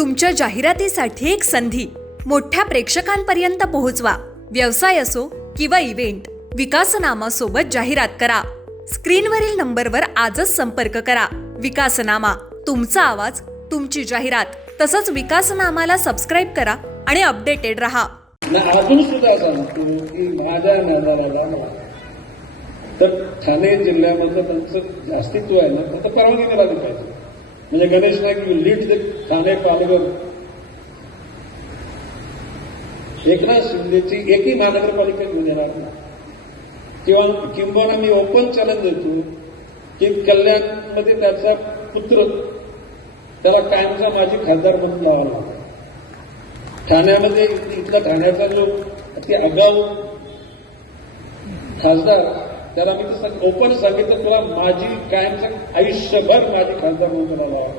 तुमच्या जाहिरातीसाठी एक संधी मोठ्या प्रेक्षकांपर्यंत पोहोचवा. व्यवसाय असो किंवा इव्हेंट, विकासनामा सोबत जाहिरात करा. स्क्रीनवरील नंबरवर आजच संपर्क करा. विकासनामा, तुमचा आवाज, तुमची जाहिरात. तसंच विकासनामाला सबस्क्राईब करा आणि अपडेटेड रहा. अजून सुद्धा सांगतो की माझ्या नजराला तर ठाणे जिल्ह्यामध्ये त्यांचं जास्तित्व आहे ना, तर परवानगी करायला पाहिजे. म्हणजे गणेश नाईक लीड द ठाणे पालघर. एकनाथ शिंदेची एकही महानगरपालिका घेऊन येणार नाही. किंवा मी ओपन चॅलेंज देतो की कल्याणमध्ये त्याचा पुत्र त्याला कायमचा माजी खासदार म्हणून लावावा लागला. ठाण्यामध्ये इथला ठाण्याचा जो अति आगाऊ खासदार, त्याला मी तसं ओपन सांगितलं, तुला माझी कायमचं आयुष्यभर माझी खासदार म्हणून त्याला लावा.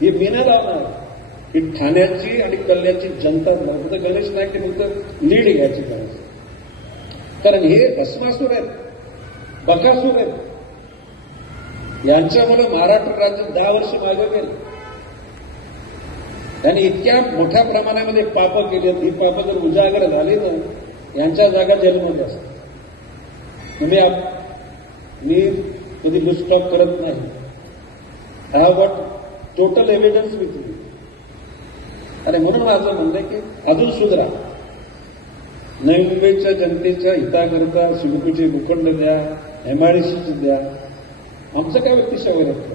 हे मी नाही लावणार, ही ठाण्याची आणि कल्याणची जनता फक्त गणेश नाईक फक्त लीड घ्यायची गरज. कारण हे भस्मासूर आहेत, बकासूर आहेत. यांच्यामुळे महाराष्ट्र राज्य 10 वर्ष मागे गेलं. त्यांनी इतक्या मोठ्या प्रमाणामध्ये पापं केली. ही पापं जर उजागर झाली ना, यांच्या जागा जेलमध्ये असतात. मी कधी लुस्टॉप करत नाही. I have got total evidence with me. आणि म्हणून माझं म्हणणं आहे की अजून सुधरा. नवी मुंबईच्या जनतेच्या हिताकरता सिडकोचे भूखंड द्या, एमआयडीसीची द्या. आमचं काय व्यक्तिशः वैरत्व.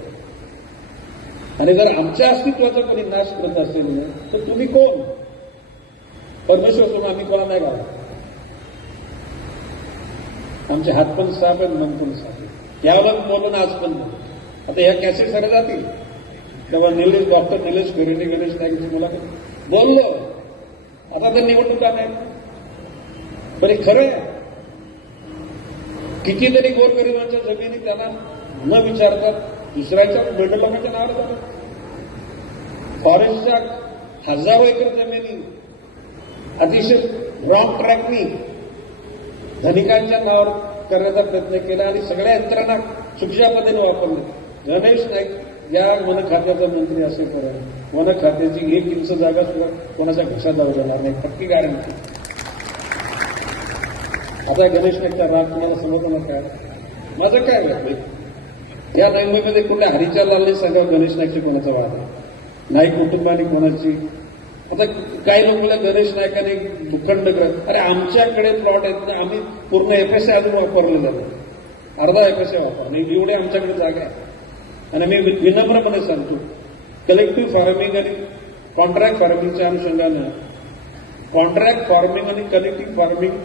आणि जर आमच्या अस्तित्वाचा कोणी नाश करत असेल ना, तर तुम्ही कोण? परमेश्वर सोडून आम्ही कोणा नाही घालत. आमचे हात पण साफ आहेत, मन पण साफ आहे. यावर बोलून आज पण आता ह्या कॅसेट सर जातील तेव्हा डॉक्टर निलेश खरेने गणेश नाईकची मुलाखत बोललो. आता तर निवडणुका नाही, पण हे खरं आहे. कितीतरी गोरगरिबांच्या जमिनी त्यांना न विचारतात दुसऱ्याच्या बिल्डर लोकांच्या नावाला जातात. फॉरेस्टच्या हजारो एकर जमिनी अतिशय रॉंग ट्रॅकनी धनिकांच्या नावावर करण्याचा प्रयत्न केला आणि सगळ्या यंत्रणा चुकीच्या पद्धतीने वापरली. गणेश नाईक या वन खात्याचा मंत्री असे करा, वन खात्याची 1 इंच जागा सुद्धा कोणाच्या घशात जाऊ जाणार नाही, पक्की गॅरंटी. आता गणेश नाईकचा राग तुम्हाला समजणार काय? माझं काय वाटतंय, या नाईमध्ये कुठल्या हरीच्या लालने सांगा गणेश नाईकची कोणाचा वाद आहे? नाईक कुटुंबाने कोणाची? आता काही लोकांना गणेश नाईकाने भूखंड अरे आमच्याकडे प्लॉट आहेत ना, आम्ही पूर्ण एफएसए अजून वापरले जातो, अर्धा एफएसए वापरणे एवढे आमच्याकडे जागा आहे. आणि मी विनम्रपणे सांगतो, कलेक्टिव्ह फार्मिंग आणि कॉन्ट्रॅक्ट फार्मिंगच्या अनुषंगानं कॉन्ट्रॅक्ट फार्मिंग आणि कलेक्टिव्ह फार्मिंग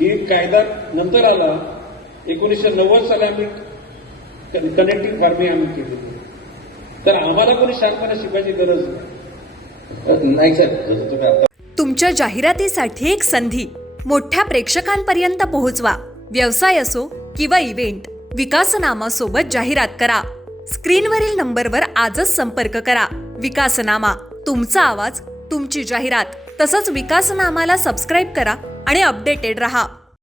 ही कायदा नंतर आला. 1990 साली आम्ही कनेक्टिव्ह फार्मिंग आम्ही केली. तर आम्हाला कोणी शांतपणे शिकायची गरज नाही. साहेब, तुमच्या जाहिरातीसाठी एक संधी मोठ्या प्रेक्षकांपर्यंत पोहोचवा. व्यवसाय असो किंवा इव्हेंट, विकासनामा सोबत जाहिरात करा. स्क्रीनवरील नंबरवर आजच संपर्क करा. विकासनामा, तुमचा आवाज, तुमची जाहिरात. तसंच विकासनामाला सबस्क्राईब करा आणि अपडेटेड रहा.